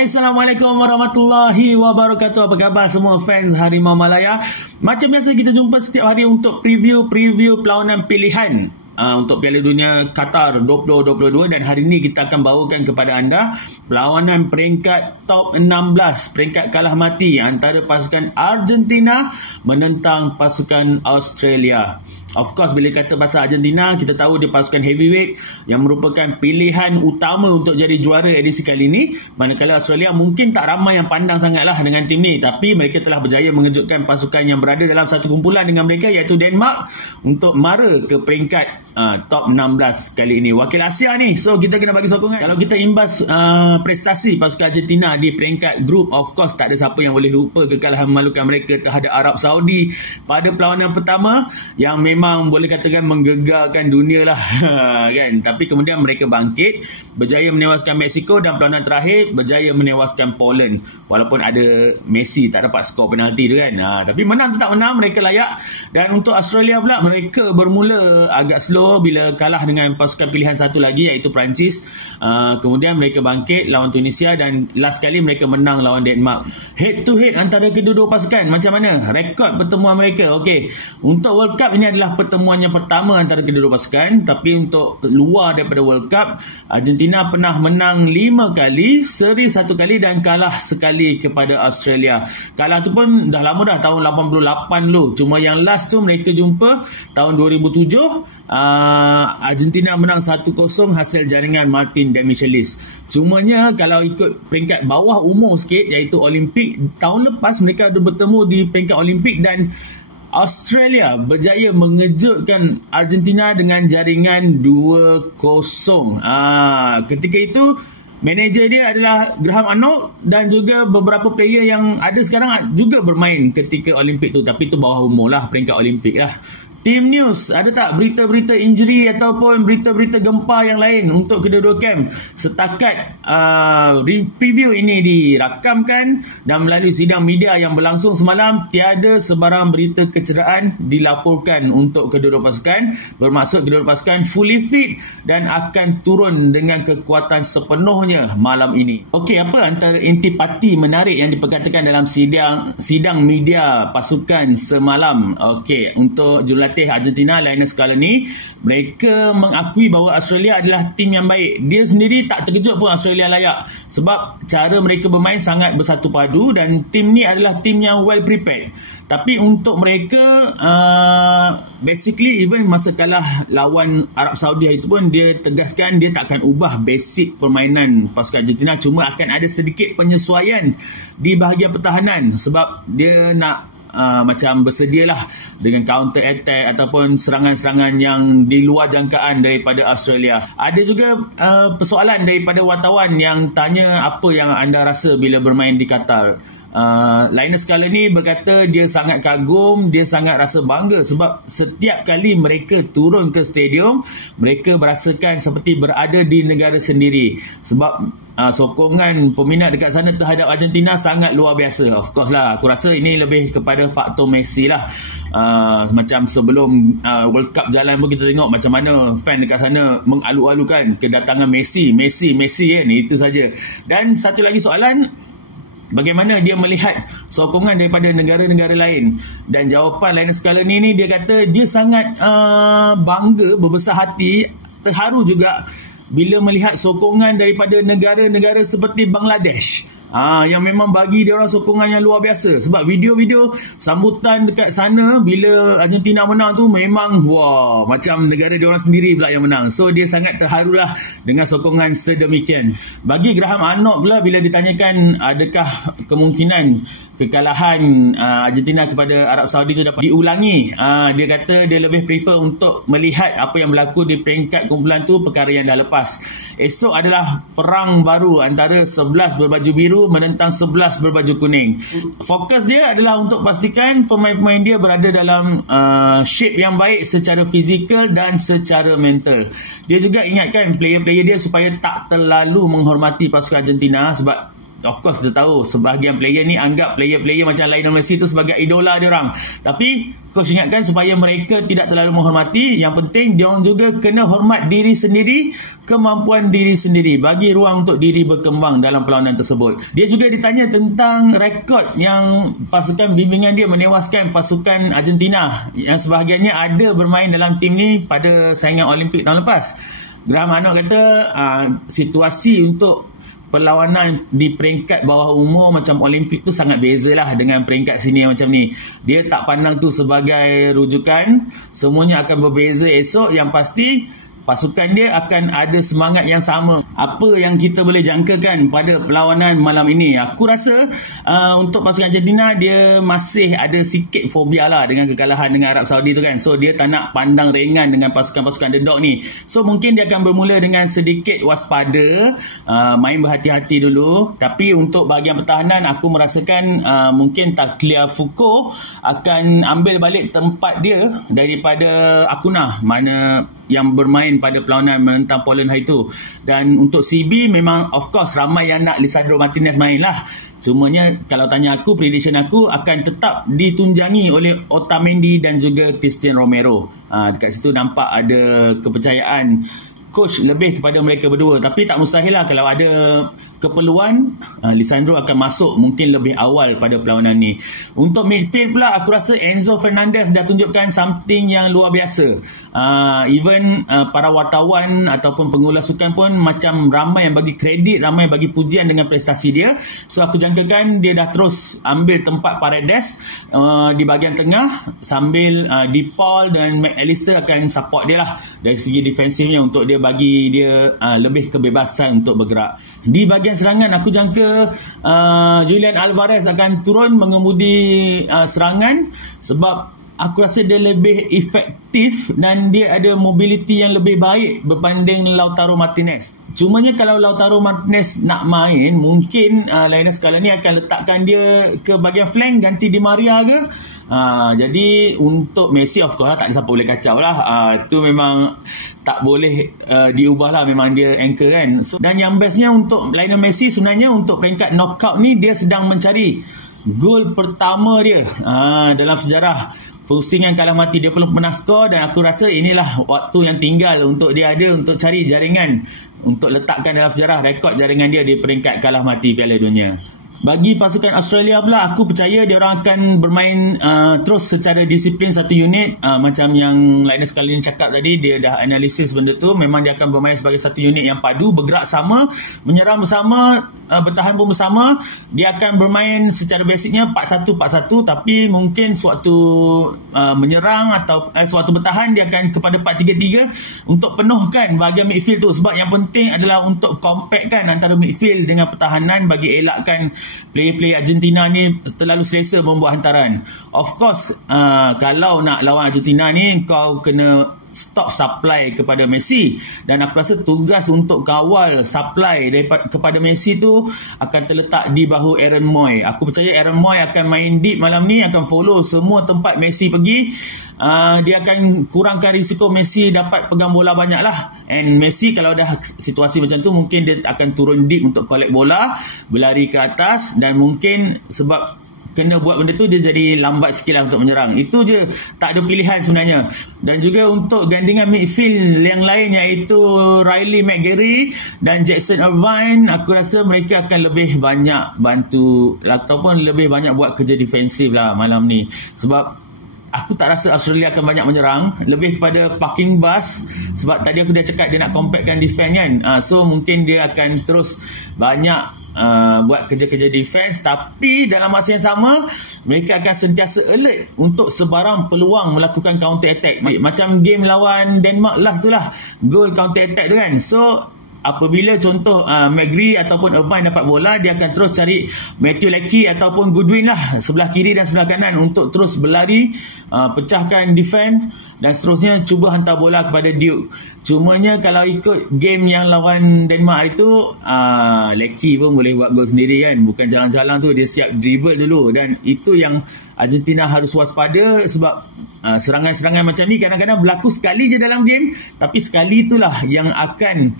Hai, Assalamualaikum warahmatullahi wabarakatuh. Apa khabar semua fans Harimau Malaya? Macam biasa kita jumpa setiap hari untuk preview perlawanan pilihan untuk Piala Dunia Qatar 2022, dan hari ini kita akan bawakan kepada anda perlawanan peringkat top 16, peringkat kalah mati antara pasukan Argentina menentang pasukan Australia. Of course, bila kata pasal Argentina, kita tahu dia pasukan heavyweight yang merupakan pilihan utama untuk jadi juara edisi kali ini. Manakala Australia mungkin tak ramai yang pandang sangatlah dengan tim ni, tapi mereka telah berjaya mengejutkan pasukan yang berada dalam satu kumpulan dengan mereka, iaitu Denmark, untuk mara ke peringkat top 16 kali ini. Wakil Asia ni, so kita kena bagi sokongan. Kalau kita imbas prestasi pasukan Argentina di peringkat grup, of course tak ada siapa yang boleh lupa kekalahan memalukan mereka terhadap Arab Saudi pada perlawanan pertama yang memang boleh katakan menggegarkan dunia lah kan. Tapi kemudian mereka bangkit, berjaya menewaskan Mexico, dan perlawanan terakhir berjaya menewaskan Poland. Walaupun ada Messi tak dapat skor penalti tu kan, tapi menang tetap menang, mereka layak. Dan untuk Australia pula, mereka bermula agak slow bila kalah dengan pasukan pilihan satu lagi, iaitu Perancis. Kemudian mereka bangkit lawan Tunisia, dan last kali mereka menang lawan Denmark. Head to head antara kedua-dua pasukan, macam mana rekod pertemuan mereka? Okey, untuk World Cup ini adalah pertemuan yang pertama antara kedua-dua pasukan. Tapi untuk luar daripada World Cup, Argentina pernah menang 5 kali, seri 1 kali, dan kalah sekali kepada Australia. Kalah tu pun dah lama dah, tahun 88 dulu. Cuma yang last tu mereka jumpa tahun 2007. Argentina menang 1-0 hasil jaringan Martin Demichelis. Cumanya kalau ikut peringkat bawah umur sikit, iaitu Olimpik, tahun lepas mereka ada bertemu di peringkat Olimpik, dan Australia berjaya mengejutkan Argentina dengan jaringan 2-0. Ketika itu manager dia adalah Graham Arnold, dan juga beberapa player yang ada sekarang juga bermain ketika Olimpik tu. Tapi tu bawah umur lah, peringkat Olimpik lah. Team News, ada tak berita-berita injury ataupun berita-berita gempa yang lain untuk kedua-dua camp? Setakat preview ini dirakamkan dan melalui sidang media yang berlangsung semalam, tiada sebarang berita kecederaan dilaporkan untuk kedua-dua pasukan. Bermaksud kedua-dua pasukan fully fit dan akan turun dengan kekuatan sepenuhnya malam ini. Okey, apa antara intipati menarik yang diperkatakan dalam sidang media pasukan semalam? Okey, untuk jurulatih Argentina, Lionel Scaloni, mereka mengakui bahawa Australia adalah tim yang baik. Dia sendiri tak terkejut pun Australia layak, sebab cara mereka bermain sangat bersatu padu, dan tim ni adalah tim yang well prepared. Tapi untuk mereka, basically even masa kalah lawan Arab Saudi itu pun dia tegaskan dia tak akan ubah basic permainan pasukan Argentina, cuma akan ada sedikit penyesuaian di bahagian pertahanan, sebab dia nak macam bersedialah dengan counter attack ataupun serangan-serangan yang di luar jangkaan daripada Australia. Ada juga persoalan daripada wartawan yang tanya apa yang anda rasa bila bermain di Qatar. Lionel Scaloni berkata dia sangat kagum, dia sangat rasa bangga, sebab setiap kali mereka turun ke stadium, mereka merasakan seperti berada di negara sendiri. Sebab sokongan peminat dekat sana terhadap Argentina sangat luar biasa. Of course lah, aku rasa ini lebih kepada faktor Messi lah. Macam sebelum World Cup jalan pun kita tengok macam mana fan dekat sana mengalu-alukan kedatangan Messi kan, itu saja. Dan satu lagi soalan, bagaimana dia melihat sokongan daripada negara-negara lain? Dan jawapan Lionel Scaloni ni, dia kata dia sangat bangga, berbesar hati, terharu juga bila melihat sokongan daripada negara-negara seperti Bangladesh, yang memang bagi dia orang sokongan yang luar biasa. Sebab video-video sambutan dekat sana bila Argentina menang tu memang wah, macam negara dia orang sendiri pula yang menang. So dia sangat terharulah dengan sokongan sedemikian. Bagi Graham Arnold pula, bila ditanyakan adakah kemungkinan kekalahan Argentina kepada Arab Saudi itu dapat diulangi, dia kata dia lebih prefer untuk melihat apa yang berlaku di peringkat kumpulan tu, perkara yang dah lepas. Esok adalah perang baru antara 11 berbaju biru menentang 11 berbaju kuning. Fokus dia adalah untuk pastikan pemain-pemain dia berada dalam shape yang baik secara fizikal dan secara mental. Dia juga ingatkan player-player dia supaya tak terlalu menghormati pasukan Argentina, sebab of course kita tahu sebahagian player ni anggap player-player macam Lionel Messi tu sebagai idola dia orang. Tapi coach ingatkan supaya mereka tidak terlalu menghormati. Yang penting dia orang juga kena hormat diri sendiri, kemampuan diri sendiri, bagi ruang untuk diri berkembang dalam perlawanan tersebut. Dia juga ditanya tentang rekod yang pasukan bimbingan dia menewaskan pasukan Argentina yang sebahagiannya ada bermain dalam tim ni pada saingan Olimpik tahun lepas. Graham Hancock kata situasi untuk perlawanan di peringkat bawah umur macam Olimpik tu sangat bezalah dengan peringkat senior macam ni. Dia tak pandang tu sebagai rujukan, semuanya akan berbeza esok. Yang pasti pasukan dia akan ada semangat yang sama. Apa yang kita boleh jangkakan pada perlawanan malam ini? Aku rasa untuk pasukan Argentina, dia masih ada sikit fobia lah dengan kekalahan dengan Arab Saudi tu kan. So dia tak nak pandang ringan dengan pasukan-pasukan underdog ni. So mungkin dia akan bermula dengan sedikit waspada, main berhati-hati dulu. Tapi untuk bahagian pertahanan, aku merasakan mungkin Tagliafico akan ambil balik tempat dia daripada Acuna, mana yang bermain pada perlawanan menentang Poland hari itu. Dan untuk CB memang of course ramai yang nak Lisandro Martinez main lah. Cumanya kalau tanya aku, prediction aku akan tetap ditunjangi oleh Otamendi dan juga Christian Romero. Dekat situ nampak ada kepercayaan coach lebih kepada mereka berdua. Tapi tak mustahil lah kalau ada keperluan, Lisandro akan masuk mungkin lebih awal pada perlawanan ni. Untuk midfield pula, aku rasa Enzo Fernandez dah tunjukkan something yang luar biasa. Even para wartawan ataupun pengulas sukan pun macam ramai yang bagi kredit, ramai yang bagi pujian dengan prestasi dia. So aku jangkakan dia dah terus ambil tempat Paredes di bahagian tengah, sambil DePaul dan McAllister akan support dia lah dari segi defensifnya, untuk dia bagi dia lebih kebebasan untuk bergerak. Di bahagian serangan, aku jangka Julian Alvarez akan turun mengemudi serangan, sebab aku rasa dia lebih efektif dan dia ada mobility yang lebih baik berbanding Lautaro Martinez. Cumanya kalau Lautaro Martinez nak main, mungkin Lionel Scaloni akan letakkan dia ke bahagian flank ganti Di Maria ke. Jadi untuk Messi of course tak ada siapa boleh kacau lah. Itu memang tak boleh diubah lah, memang dia anchor kan. Dan yang bestnya untuk Lionel Messi sebenarnya untuk peringkat knockout ni, dia sedang mencari gol pertama dia dalam sejarah pusingan kalah mati. Dia belum pernah skor, dan aku rasa inilah waktu yang tinggal untuk dia ada untuk cari jaringan, untuk letakkan dalam sejarah rekod jaringan dia di peringkat kalah mati Piala Dunia. Bagi pasukan Australia pula, aku percaya dia orang akan bermain terus secara disiplin satu unit. Macam yang Lionel Scaloni cakap tadi, dia dah analisis benda tu. Memang dia akan bermain sebagai satu unit yang padu, bergerak sama, menyerang bersama, bertahan pun bersama. Dia akan bermain secara basicnya 4-1-4-1, tapi mungkin sewaktu menyerang atau sewaktu bertahan, dia akan kepada 4-3-3 untuk penuhkan bahagian midfield tu. Sebab yang penting adalah untuk compactkan antara midfield dengan pertahanan, bagi elakkan player-player Argentina ni terlalu selesa membuat hantaran. Of course, kalau nak lawan Argentina ni, kau kena stop supply kepada Messi, dan aku rasa tugas untuk kawal supply kepada Messi tu akan terletak di bahu Aaron Moy. Aku percaya Aaron Moy akan main deep malam ni, akan follow semua tempat Messi pergi. Dia akan kurangkan risiko Messi dapat pegang bola banyak lah. And Messi kalau dah situasi macam tu, mungkin dia akan turun deep untuk collect bola, berlari ke atas, dan mungkin sebab kena buat benda tu, dia jadi lambat sikit lah untuk menyerang. Itu je, tak ada pilihan sebenarnya. Dan juga untuk gandingan midfield yang lain, iaitu Riley McGarry dan Jackson Irvine, aku rasa mereka akan lebih banyak bantu ataupun lebih banyak buat kerja defensif lah malam ni. Sebab aku tak rasa Australia akan banyak menyerang, lebih kepada parking bus. Sebab tadi aku dah cakap dia nak compactkan defense kan. So mungkin dia akan terus banyak buat kerja-kerja defense, tapi dalam masa yang sama mereka akan sentiasa alert untuk sebarang peluang melakukan counter attack. Macam game lawan Denmark last tu lah, goal counter attack tu kan. So apabila contoh McGree ataupun Irvine dapat bola, dia akan terus cari Matthew Leckie ataupun Goodwin lah, sebelah kiri dan sebelah kanan, untuk terus berlari, pecahkan defense, dan seterusnya cuba hantar bola kepada Duke. Cumanya kalau ikut game yang lawan Denmark itu, Lecky pun boleh buat gol sendiri kan. Bukan jalan-jalan tu, dia siap dribble dulu. Dan itu yang Argentina harus waspada, sebab serangan-serangan macam ni kadang-kadang berlaku sekali je dalam game, tapi sekali itulah yang akan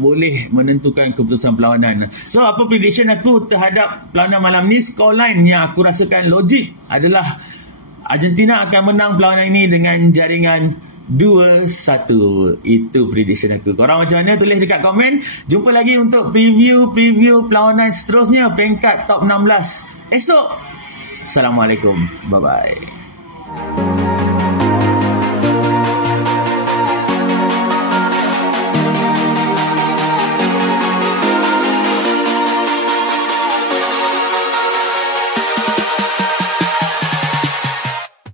boleh menentukan keputusan perlawanan. So apa prediction aku terhadap perlawanan malam ni? Scoreline yang aku rasakan logik adalah Argentina akan menang perlawanan ini dengan jaringan 2-1. Itu prediction aku. Korang macam mana? Tulis dekat komen. Jumpa lagi untuk preview perlawanan seterusnya, peringkat top 16 esok. Assalamualaikum. Bye bye.